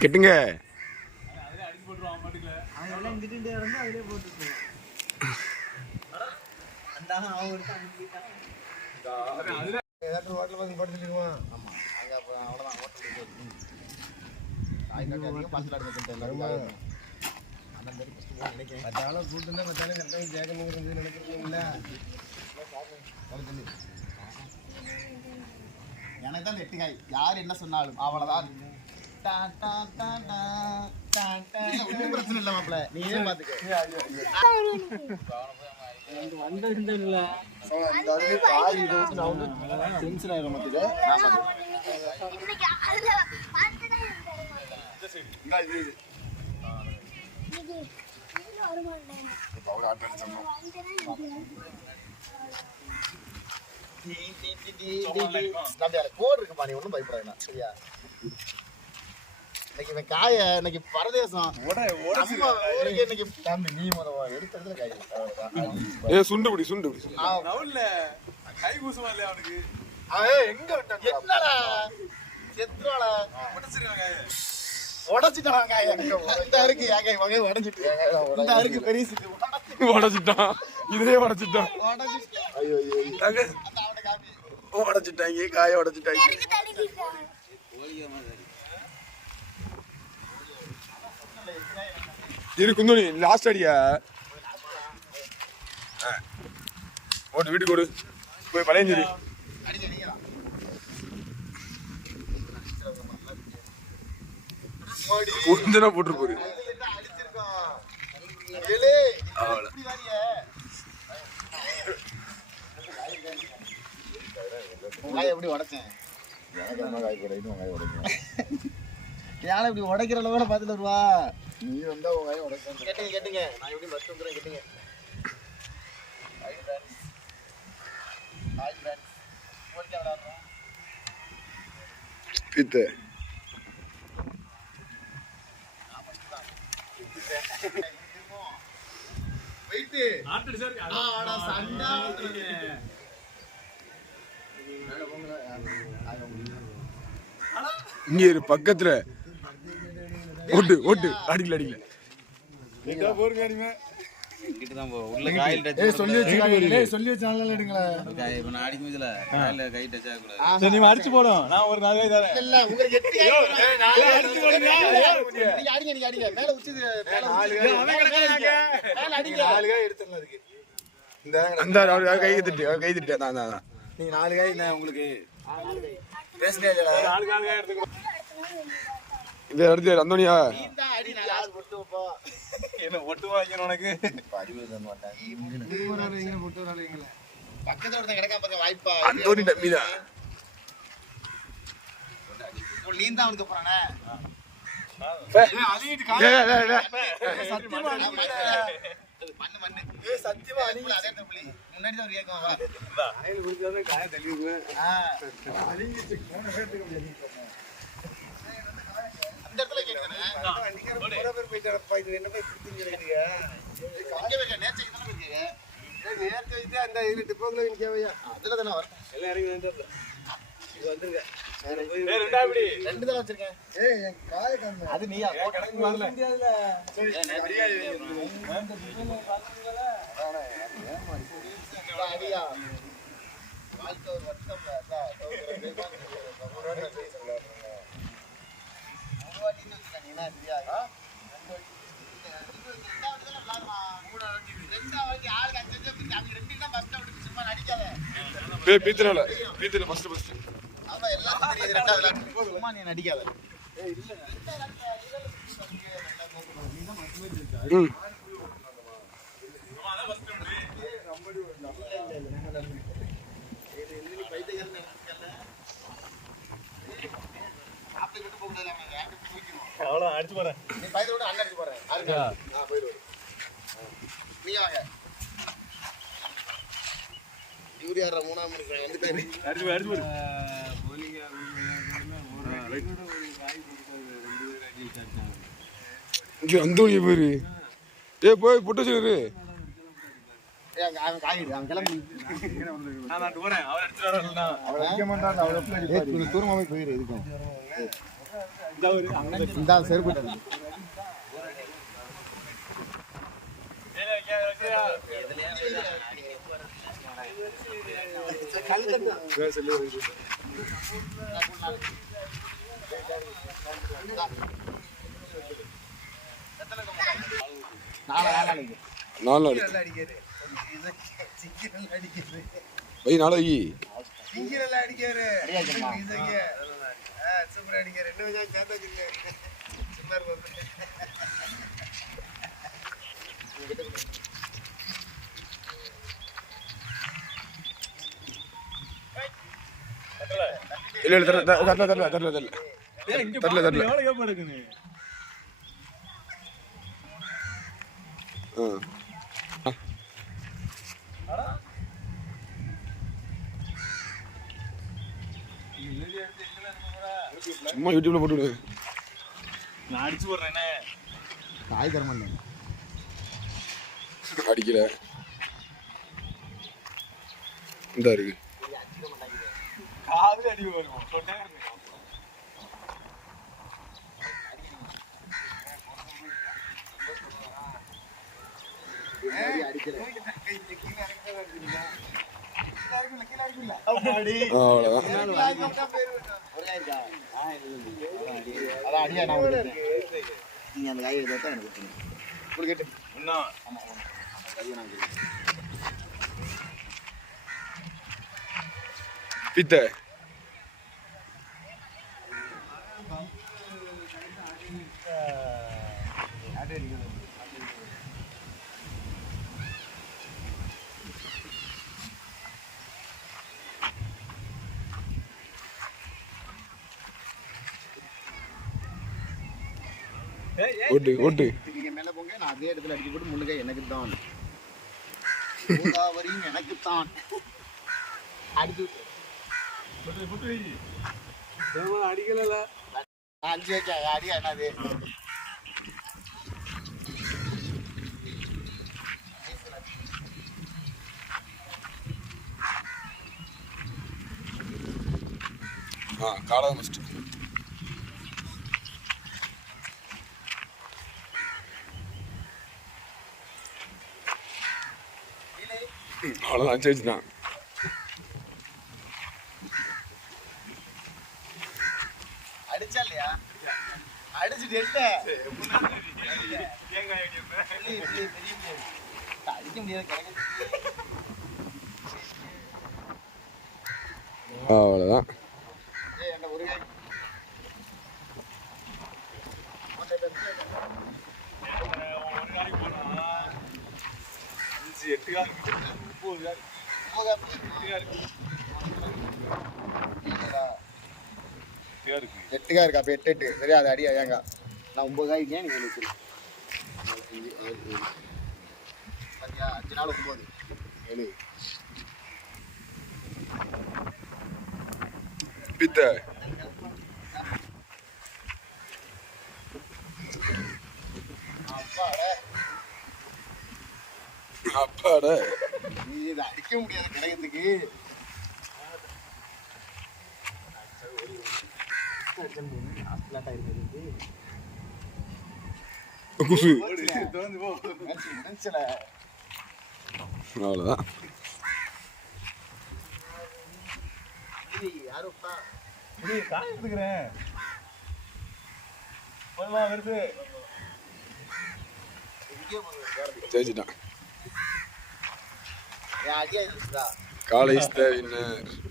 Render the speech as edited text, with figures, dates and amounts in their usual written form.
கெட்டுங்க எனக்கு தான் எட்டுக்காய் யார் என்ன சொன்னாலும் அவ்வளவுதான். ஒன்றும் பிரச்சனை இல்லை மாப்பிள்ள, நீயே பாத்துக்க. கோர் இருக்குப்பா, நீ ஒன்றும் பயப்படாதுண்ணா சரியா. இன்னைக்கு காய இன்னைக்கு பரதேசம் இன்னைக்கு தம்பி நீ எடுத்த காய் சுண்டு பிடி சுண்டு பிடி கை கூசமா இல்லையா அவனுக்கு? எங்க என்னடா செத்துவாடா உடச்சிட்டான் காய. இந்த அருக்கு ஏகாய் வகை உடச்சிட்டு இந்த அருக்கு பெரிய உடச்சிட்டான், இதே உடச்சிட்டான். உடச்சிட்டாங்க காய உடச்சிட்டாங்க. இரு குந்தோனி லாஸ்ட் அடியா ஓட்டு வீட்டுக்கு ஓடு போய் பழையஞ்சிரு. கொஞ்சனா போட்டு போரு. எப்படி உடைச்சேன் இப்படி உடைக்கிற அளவுல பாத்துட்டு வருவா. நீ வந்தா கேட்டுங்க கேட்டுங்க நான் எப்படி பஸ் வந்துடுறேன் கேட்டுங்க. பித்து இங்க இரு பக்கத்துல ஓட்டு ஓட்டு அடிக்கல அடிக்கல சொல்லி வச்சாலும் அடிச்சு போடும். நான் ஒரு 4 காய் தரேன். கை திட்டு கை திட்டு நீங்க 4 காய் உங்களுக்கு இதை எடுத்து அந்தோனியா என்ன ஒட்டு வாங்கிக்கணும் உனக்கு? பக்கத்துல கிடைக்காம வாய்ப்பா அந்தோனி டம்மிதான் நீந்தான் அவனுக்கு போறானே. சத்தியமா முன்னாடி தான் கேட்கும். அந்த இடத்துல கேட்குறேன். அதுல தானே வரும். ரெண்டு தடவை வச்சிருக்கேன். அது நீயா அடியா வாழ்க்கை ஒரு வருஷம் பீத்திரல பீத்திர ஃபர்ஸ்ட் ஃபர்ஸ்ட் ஆமா எல்லாரும் தெரியுது. ரெண்டாவது சும்மா நீ நடிக்காத. அவ்வளோ அடிச்சு போறேன். நீ பையனை விட அண்ணன் அடிச்சு போறேன். நீங்க வாங்க. யூரியா மூணாம் வந்துட்டாரு. அடிச்சு அடிச்சு போரு. அந்தோனிய பேரு போய் புட்டு வச்சுரு. அவன் காயிடு அவன் கிளம்பி நான் நாட்டு போறேன் அவர் அடிச்சுட்டு வரலன்னா அவர் அடிக்க மாட்டான் அவர் எப்படி அடிப்பாரு கொஞ்சம் தூரமா போய் போயிரு இதுக்கும் இந்த ஒரு அங்க இந்த செருப்பு தரேன் நாலு வை நாலு வை இல்ல இல்ல தரல இங்க தரல, தரல. எவ்வளவு கேப் எடுக்குன்னு சும்மா யூடியூப்ல போட்டு விடு நான் அடிச்சு போடுறேன் என்ன காய் தர மாட்டேன் அடிக்கல இந்த இருக்கு காதுல அடி வரும் சொன்னே அவ்வளோதான் அதான் அடியா நான் நீங்க அந்த காய் எடுத்தா எனக்கு கொடுக்கட்டு இன்னும் ஆமா ஆமா கையை நான் பித்த ஓட்டு ஓட்டு நீங்க மேல போங்க நான் அதே இடத்துல அடிச்சு போட்டு முன்னுக்கே எனக்கு தான் கோதாவரியும் எனக்கு தான் அடிச்சு அடிக்கல அஞ்சு வைக்க அடியா என்னது காலை மஸ்ட் அவ்வளோதான் ஜெயிச்சுதான் அடிச்சா இல்லையா அடிச்சுட்டு என்ன அடிக்க முடியாது அவ்வளோதான் ஒரு கை எட்டுக்கா இருக்கா அப்ப எட்டு எட்டு சரியா அது அடியா ஏங்க நான் 9 காய் இருக்கேன் நீ 7 வச்சிரு 5 நாள் 9 7 பித்த அப்பாட நீ இதை அடிக்க முடியாது கிடைக்கிறதுக்கு குசு நினைச்சல அவ்வளோதான் யாருப்பா காய் எடுத்துக்கிறேன் வருது ஜெயிச்சுட்டான் ஐடியா இருக்குதா காலை இஸ் த வின்னர்